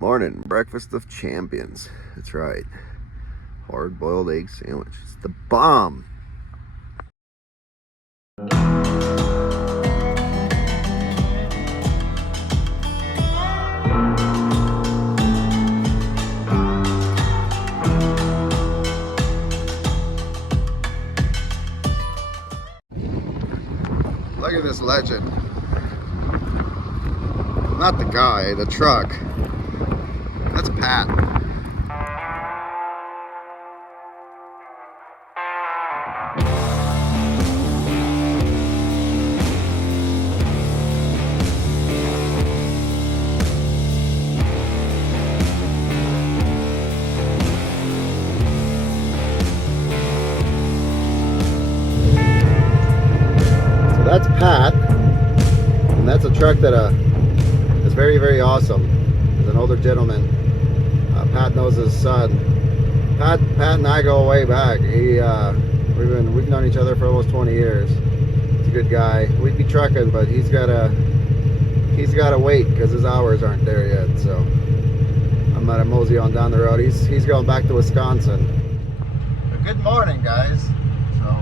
Morning, breakfast of champions. That's right. Hard-boiled egg sandwich. It's the bomb. Look at this legend. Not the guy, the truck. That's Pat. So that's Pat, and that's a truck that is very, very awesome. He's an older gentleman. Pat knows his son. Pat and I go way back. We've known each other for almost 20 years. He's a good guy. We'd be trucking, but he's gotta wait because his hours aren't there yet. So I'm gonna mosey on down the road. He's going back to Wisconsin. Good morning, guys. So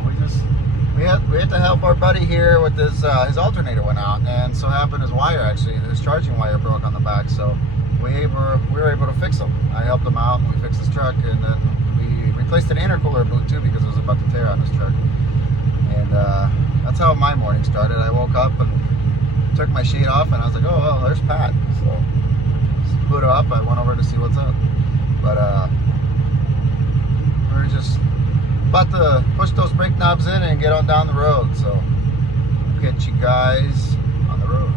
we had to help our buddy here with his alternator went out, and so happened his charging wire broke on the back. So we were able to fix him. I helped him out, and we fixed his truck, and then we replaced an intercooler boot too because it was about to tear on his truck. And that's how my morning started. I woke up and took my sheet off, and I was like, oh well, there's Pat. So boot up. I went over to see what's up, but we were just about to push those brake knobs in and get on down the road. So I'll catch you guys on the road.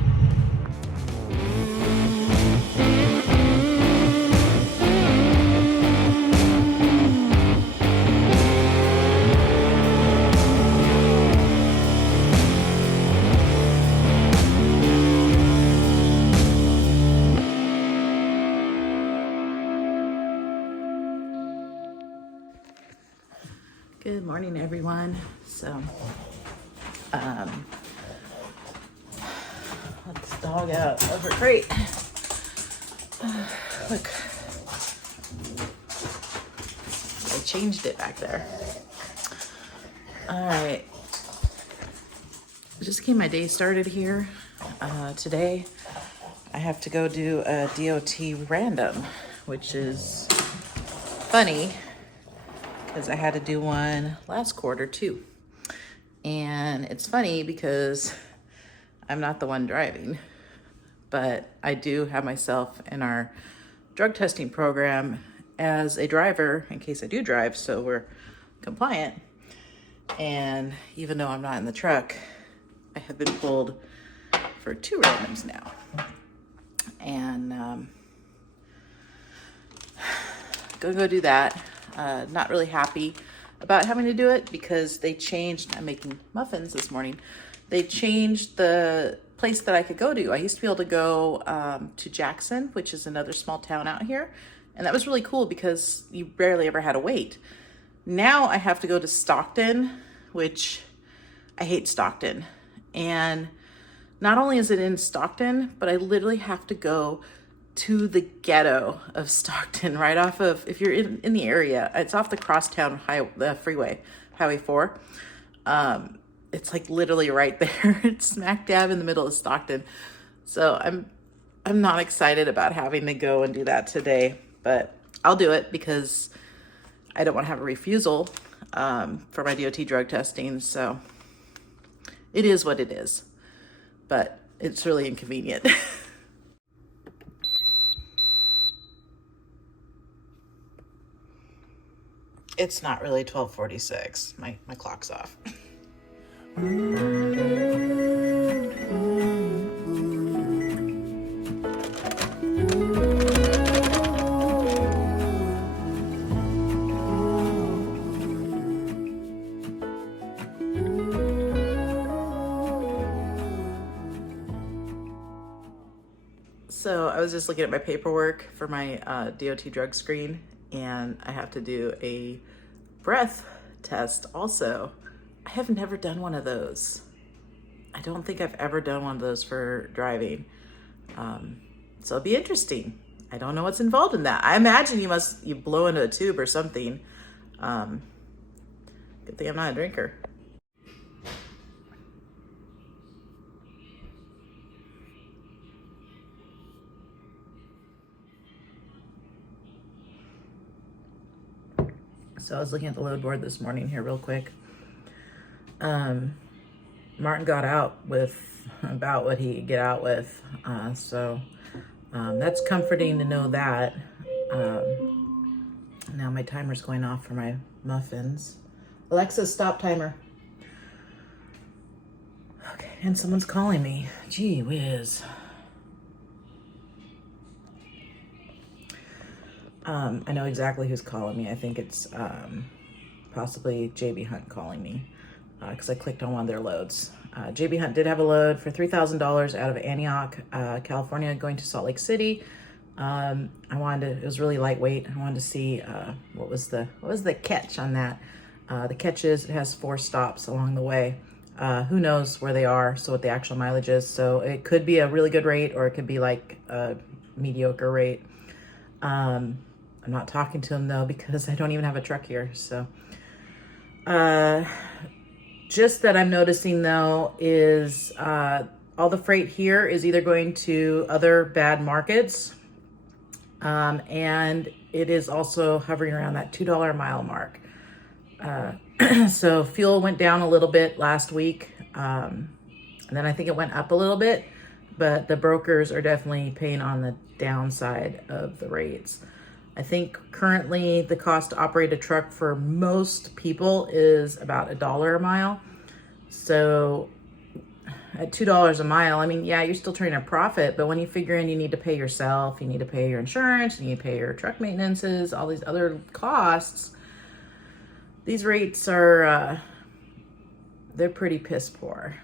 Good morning, everyone. So, let's dog out over crate. Look, I changed it back there. All right, just getting my day started here. Today, I have to go do a DOT random, which is funny, because I had to do one last quarter too. And it's funny because I'm not the one driving, but I do have myself in our drug testing program as a driver in case I do drive, so we're compliant. And even though I'm not in the truck, I have been pulled for 2 randoms now. And gonna go do that. Not really happy about having to do it because they changed. I'm making muffins this morning. They changed the place that I could go to. I used to be able to go to Jackson, which is another small town out here. And that was really cool because you barely ever had to wait. Now I have to go to Stockton, which I hate Stockton. And not only is it in Stockton, but I literally have to go to the ghetto of Stockton, right off of, if you're in the area, it's off the crosstown freeway, Highway 4. It's like literally right there. It's smack dab in the middle of Stockton. So I'm not excited about having to go and do that today, but I'll do it because I don't want to have a refusal for my DOT drug testing. So it is what it is, but it's really inconvenient. It's not really 12:46. My clock's off. So I was just looking at my paperwork for my DOT drug screen, and I have to do a breath test also. I have never done one of those. I don't think I've ever done one of those for driving. So it'll be interesting. I don't know what's involved in that. I imagine you blow into a tube or something. Good thing I'm not a drinker. So I was looking at the load board this morning here real quick. Martin got out with about what he could get out with. So that's comforting to know that. Now my timer's going off for my muffins. Alexa, stop timer. Okay, and someone's calling me. Gee whiz. I know exactly who's calling me. I think it's possibly JB Hunt calling me because I clicked on one of their loads. JB Hunt did have a load for $3,000 out of Antioch, California, going to Salt Lake City. It was really lightweight. I wanted to see what was the catch on that. The catch is it has 4 stops along the way. Who knows where they are, so what the actual mileage is. So it could be a really good rate or it could be like a mediocre rate. I'm not talking to him though because I don't even have a truck here. So just that I'm noticing though is all the freight here is either going to other bad markets and it is also hovering around that $2 a mile mark. So fuel went down a little bit last week. And then I think it went up a little bit, but the brokers are definitely paying on the downside of the rates. I think currently the cost to operate a truck for most people is about $1 a mile. So at $2 a mile, I mean, yeah, you're still turning a profit, but when you figure in you need to pay yourself, you need to pay your insurance, you need to pay your truck maintenances, all these other costs, these rates are, they're pretty piss poor.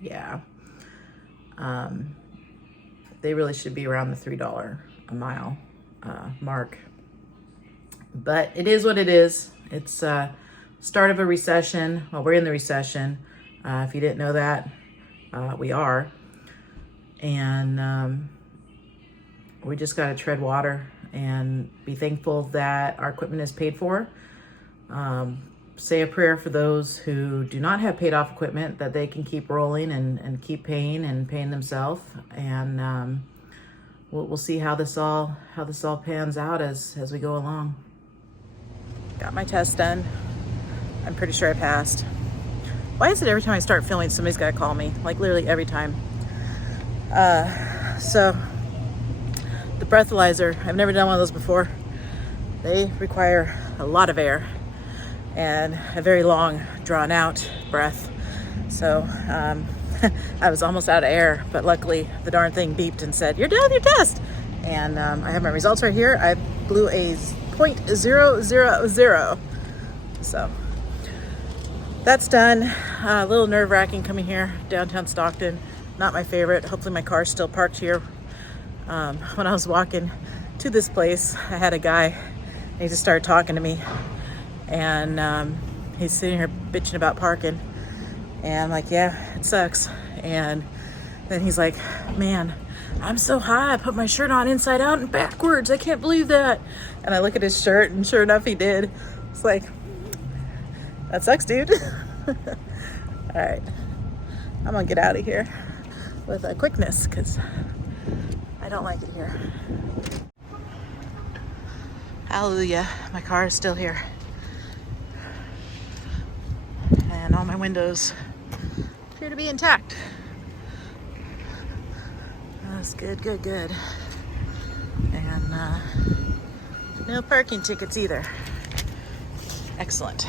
Yeah. They really should be around the $3 a mile mark. But it is what it is. It's start of a recession. Well, we're in the recession. If you didn't know that, we are. And we just got to tread water and be thankful that our equipment is paid for. Say a prayer for those who do not have paid off equipment, that they can keep rolling and keep paying themselves. And we'll see how this all pans out as we go along. Got my test done. I'm pretty sure I passed. Why is it every time I start filming, somebody's got to call me? Like literally every time. So the breathalyzer, I've never done one of those before. They require a lot of air and a very long, drawn out breath. So I was almost out of air, but luckily the darn thing beeped and said, "You're done with your test." And I have my results right here. I blew a 0.000. So that's done. A little nerve-wracking coming here, downtown Stockton. Not my favorite. Hopefully my car's still parked here. When I was walking to this place, I had a guy, and he just started talking to me. And he's sitting here bitching about parking. And I'm like, yeah, it sucks. And then he's like, "Man, I'm so high. I put my shirt on inside out and backwards. I can't believe that." And I look at his shirt, and sure enough, he did. It's like, that sucks, dude. All right. I'm going to get out of here with a quickness because I don't like it here. Hallelujah. My car is still here. And all my windows appear to be intact. That's good, good, good. And no parking tickets either. Excellent.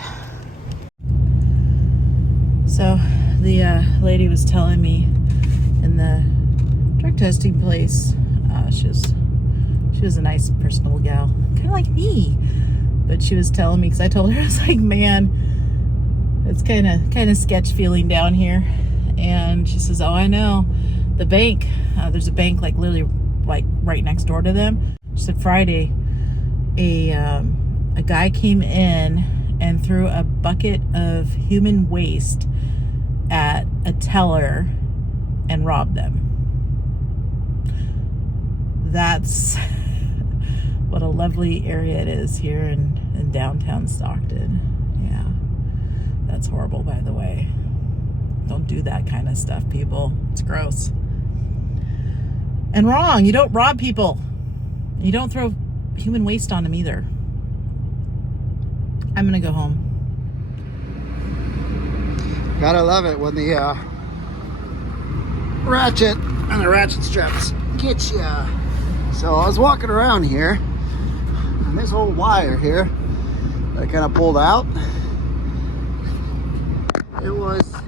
So the lady was telling me in the drug testing place, she was a nice personable gal, kind of like me, but she was telling me, because I told her, I was like, "Man, it's kind of sketch feeling down here." And she says, "Oh, I know, the bank, there's a bank like literally like right next door to them." She said Friday a guy came in and threw a bucket of human waste at a teller and robbed them. that's what a lovely area it is here in downtown Stockton. Yeah, that's horrible, by the way. Don't do that kind of stuff, people. It's gross and wrong. You don't rob people. You don't throw human waste on them either. I'm gonna go home. Gotta love it when the ratchet and the ratchet straps get ya. So I was walking around here, and this old wire here that I kind of pulled out, it was, I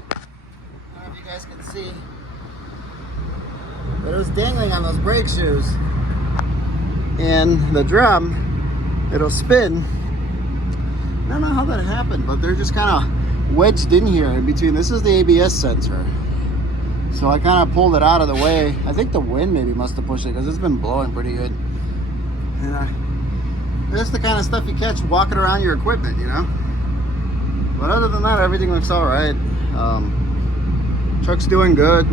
don't know if you guys can see, but it was dangling on those brake shoes. And the drum, it'll spin. I don't know how that happened, but they're just kind of wedged in here in between. This is the ABS sensor. So I kind of pulled it out of the way. I think the wind maybe must have pushed it because it's been blowing pretty good. And this is the kind of stuff you catch walking around your equipment, you know? But other than that, everything looks all right. Truck's doing good.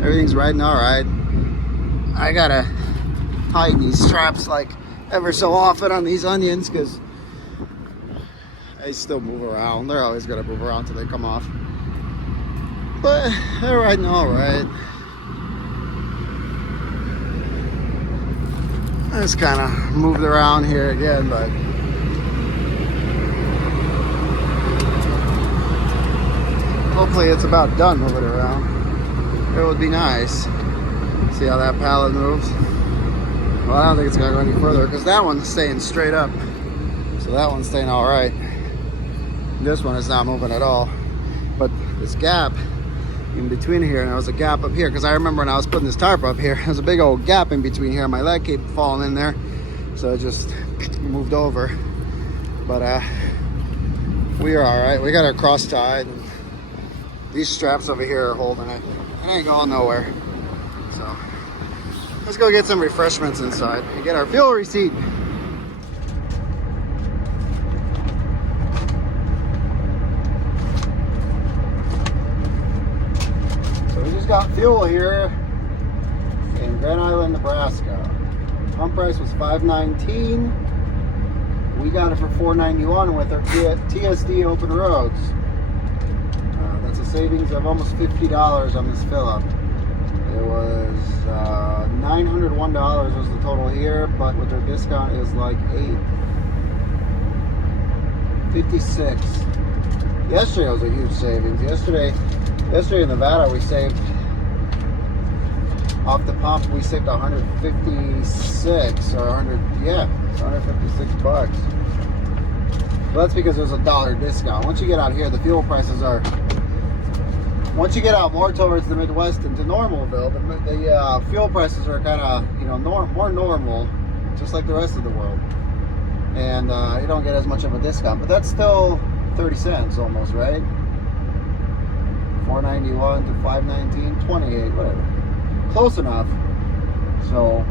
Everything's riding all right. I gotta hide these straps like ever so often on these onions because they still move around. They're always gonna move around till they come off. But they're riding all right. I just kind of moved around here again, but hopefully it's about done moving around. It would be nice. See how that pallet moves? Well, I don't think it's gonna go any further because that one's staying straight up. So that one's staying all right. This one is not moving at all. But this gap in between here, and there was a gap up here because I remember when I was putting this tarp up here, there was a big old gap in between here. My leg kept falling in there, so it just moved over. But we are all right. We got our cross tied. And these straps over here are holding it. It ain't going nowhere. So let's go get some refreshments inside and get our fuel receipt. Got fuel here in Grand Island, Nebraska. Pump price was $5.19. We got it for $4.91 with our TSD open roads. That's a savings of almost $50 on this fill up. It was $901 was the total here, but with their discount it was like $856. Yesterday was a huge savings. Yesterday in Nevada we saved, off the pump, we saved 156 or 100, yeah, 156 bucks. Well, that's because there's a $1 discount. Once you get out here, the fuel prices are, once you get out more towards the Midwest into Normalville, the fuel prices are kind of, you know, more normal, just like the rest of the world. And you don't get as much of a discount, but that's still 30 cents almost, right? $4.91 to $5.19, 28, whatever. Close enough. So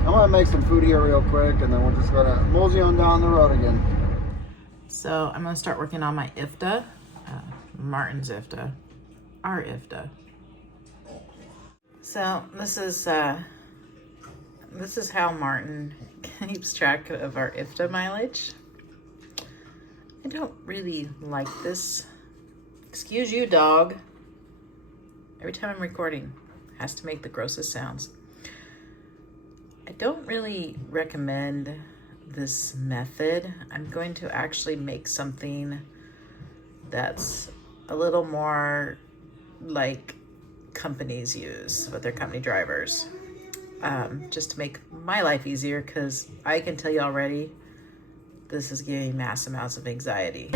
I'm gonna make some food here real quick, and then we're just gonna mosey on down the road again. So I'm gonna start working on my IFTA, Martin's IFTA, our IFTA. So this is how Martin keeps track of our IFTA mileage. I don't really like this. Excuse you, dog. Every time I'm recording, has to make the grossest sounds. I don't really recommend this method. I'm going to actually make something that's a little more like companies use with their company drivers, just to make my life easier, because I can tell you already, this is giving me mass amounts of anxiety.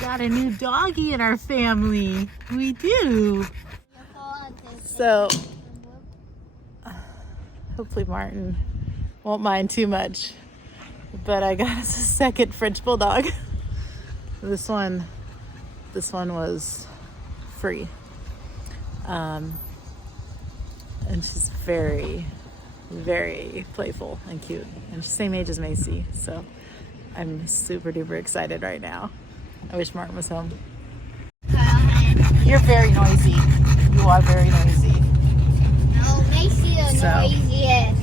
got a new doggy in our family. We do. So, hopefully Martin won't mind too much. But I got us a second French Bulldog. This one was free. And she's very, very playful and cute. And she's the same age as Macy. So I'm super duper excited right now. I wish Martin was home. You're very noisy. You are very noisy. No, Macy the noisiest.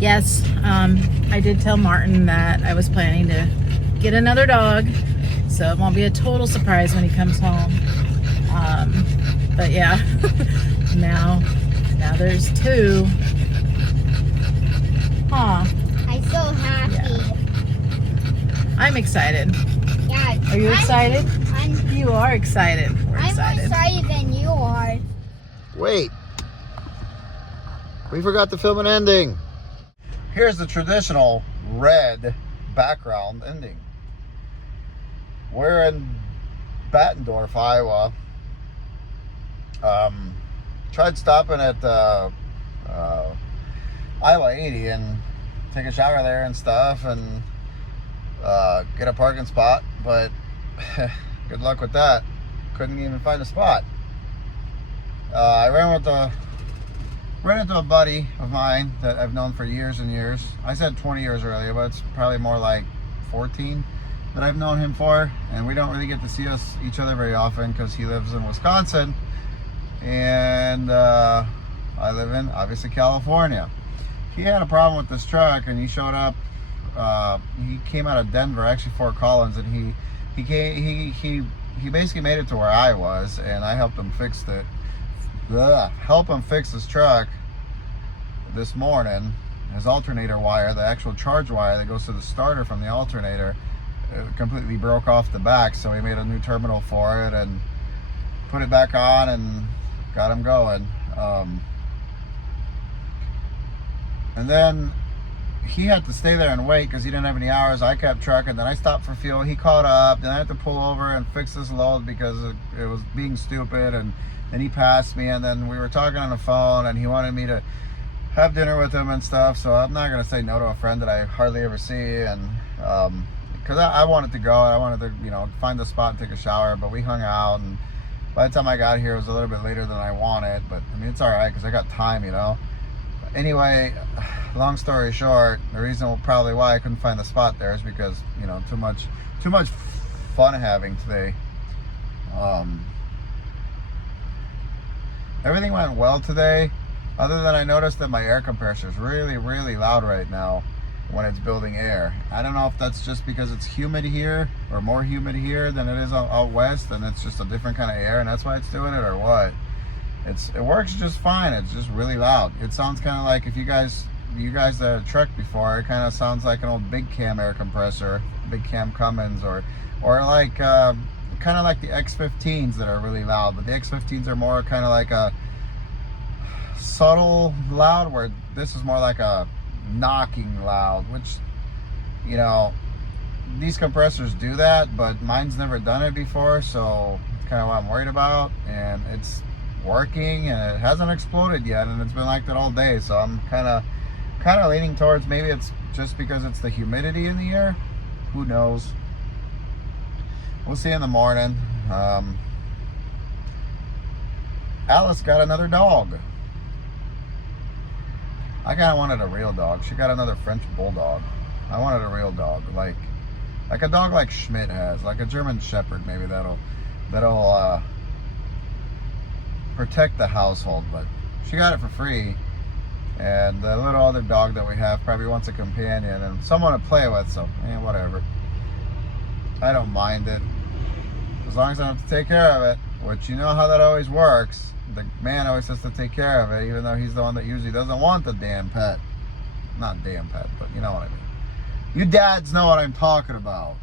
Yes, I did tell Martin that I was planning to get another dog. So it won't be a total surprise when he comes home. But yeah, now there's two. Huh. I'm so happy. Yeah. I'm excited. Yeah. Are you excited? You are excited. We're excited. I'm more excited than you are. Wait. We forgot to film an ending. Here's the traditional red background ending. We're in Bettendorf, Iowa. Tried stopping at Iowa 80 and take a shower there and stuff and get a parking spot, but good luck with that. Couldn't even find a spot. I ran into a buddy of mine that I've known for years and years. I said 20 years earlier, but it's probably more like 14 that I've known him for, and we don't really get to see each other very often because he lives in Wisconsin and I live in obviously California. He had a problem with this truck and he showed up. He came out of Denver, actually Fort Collins, and he basically made it to where I was, and I helped him fix it. Help him fix his truck this morning. His alternator wire, the actual charge wire that goes to the starter from the alternator, completely broke off the back, so he made a new terminal for it and put it back on and got him going. And then he had to stay there and wait because he didn't have any hours. I kept trucking. Then I stopped for fuel. He caught up. Then I had to pull over and fix this load because it was being stupid. And then he passed me. And then we were talking on the phone and he wanted me to have dinner with him and stuff. So I'm not going to say no to a friend that I hardly ever see. And because I wanted to go. I wanted to, find a spot and take a shower. But we hung out. And by the time I got here, it was a little bit later than I wanted. But, I mean, it's all right because I got time, Anyway, long story short, the reason probably why I couldn't find the spot there is because, too much fun having today. Everything went well today, other than I noticed that my air compressor is really, really loud right now when it's building air. I don't know if that's just because it's humid here or more humid here than it is out west, and it's just a different kind of air and that's why it's doing it, or what. It works just fine. It's just really loud. It sounds kind of like, if you guys that have trucked before, it kind of sounds like an old big cam air compressor, big cam Cummins, or like kind of like the X15s that are really loud. But the X15s are more kind of like a subtle loud, where this is more like a knocking loud, which these compressors do that, but mine's never done it before, so it's kind of what I'm worried about. And it's working and it hasn't exploded yet, and it's been like that all day, so I'm kind of leaning towards maybe it's just because it's the humidity in the air. Who knows? We'll see in the morning. Alice got another dog. I kind of wanted a real dog. She got another French Bulldog. I wanted a real dog, like a dog like Schmidt has, like a German Shepherd, maybe that'll protect the household. But she got it for free, and the little other dog that we have probably wants a companion and someone to play with, so whatever. I don't mind it as long as I don't have to take care of it, which you know how that always works. The man always has to take care of it, even though he's the one that usually doesn't want the damn pet. Not damn pet, but you know what I mean. You dads know what I'm talking about.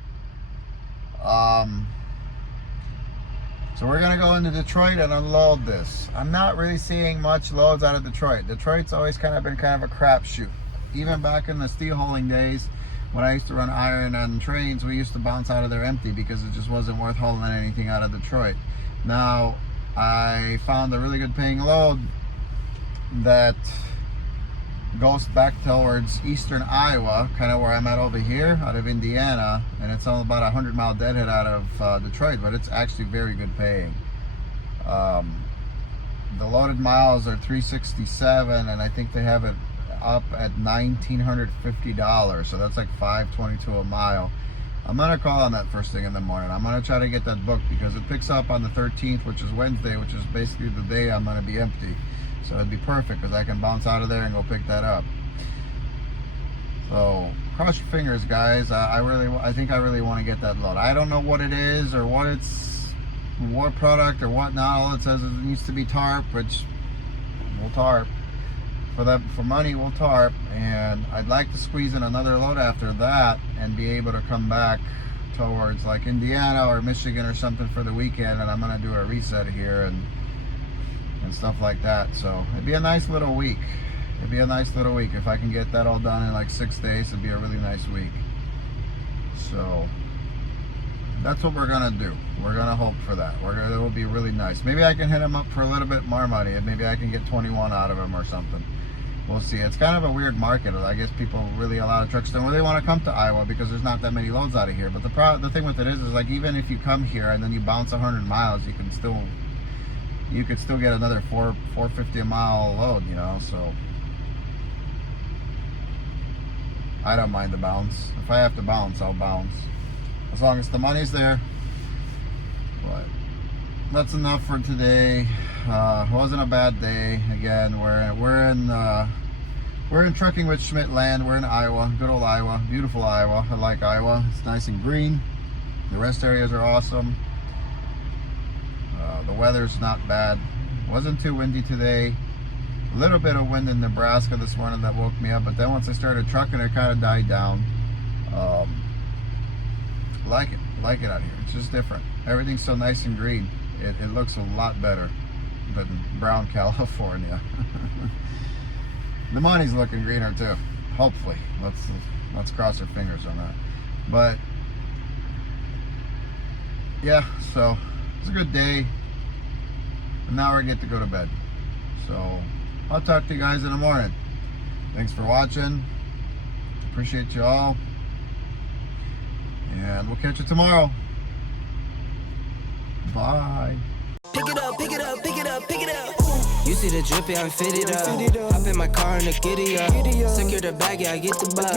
So we're gonna go into Detroit and unload this. I'm not really seeing much loads out of Detroit. Detroit's always kind of been kind of a crapshoot. Even back in the steel hauling days, when I used to run iron on trains, we used to bounce out of there empty because it just wasn't worth hauling anything out of Detroit. Now, I found a really good paying load that goes back towards eastern Iowa, kind of where I'm at over here, out of Indiana, and it's on about a 100-mile deadhead out of Detroit, but it's actually very good paying. The loaded miles are 367, and I think they have it up at $1,950, so that's like $5.22 a mile. I'm gonna call on that first thing in the morning. I'm gonna try to get that booked because it picks up on the 13th, which is Wednesday, which is basically the day I'm gonna be empty. So it'd be perfect because I can bounce out of there and go pick that up. So cross your fingers, guys. I think I really want to get that load. I don't know what it is or what product or what not. All it says is it needs to be tarp, which we'll tarp. For money, we'll tarp, and I'd like to squeeze in another load after that and be able to come back towards like Indiana or Michigan or something for the weekend, and I'm gonna do a reset here and stuff like that. So it'd be a nice little week. It'd be a nice little week if I can get that all done in like 6 days. It'd be a really nice week. So that's what we're gonna do. We're gonna hope for that. It will be really nice. Maybe I can hit him up for a little bit more money, and maybe I can get 21 out of him or something. We'll see. It's kind of a weird market. I guess people a lot of trucks don't really want to come to Iowa because there's not that many loads out of here. But the thing with it is like even if you come here and then you bounce 100 miles, you could still get another $4.50 a mile load, you know. So I don't mind the bounce. If I have to bounce, I'll bounce, as long as the money's there. But that's enough for today. Wasn't a bad day. Again, we're in Trucking with Schmidt land. We're in Iowa, good old Iowa, beautiful Iowa. I like Iowa. It's nice and green. The rest areas are awesome. The weather's not bad. Wasn't too windy today. A little bit of wind in Nebraska this morning that woke me up, but then once I started trucking, it kind of died down. Like it out here. It's just different. Everything's so nice and green. It looks a lot better than brown California. The money's looking greener too. Hopefully. Let's cross our fingers on that. But yeah, so it's a good day. And now we get to go to bed. So I'll talk to you guys in the morning. Thanks for watching. Appreciate you all. And we'll catch you tomorrow. Bye. Pick it up, pick it up, pick it up, pick it up. You see the drip, yeah, I'm fitted up. Hop in my car and the giddy up. Secure the bag, yeah, I get the bus.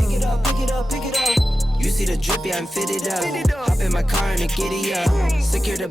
Pick it up, pick it up, pick it up. You see the drip, yeah, I'm fitted up. Hop in my car and the giddy up. Secure the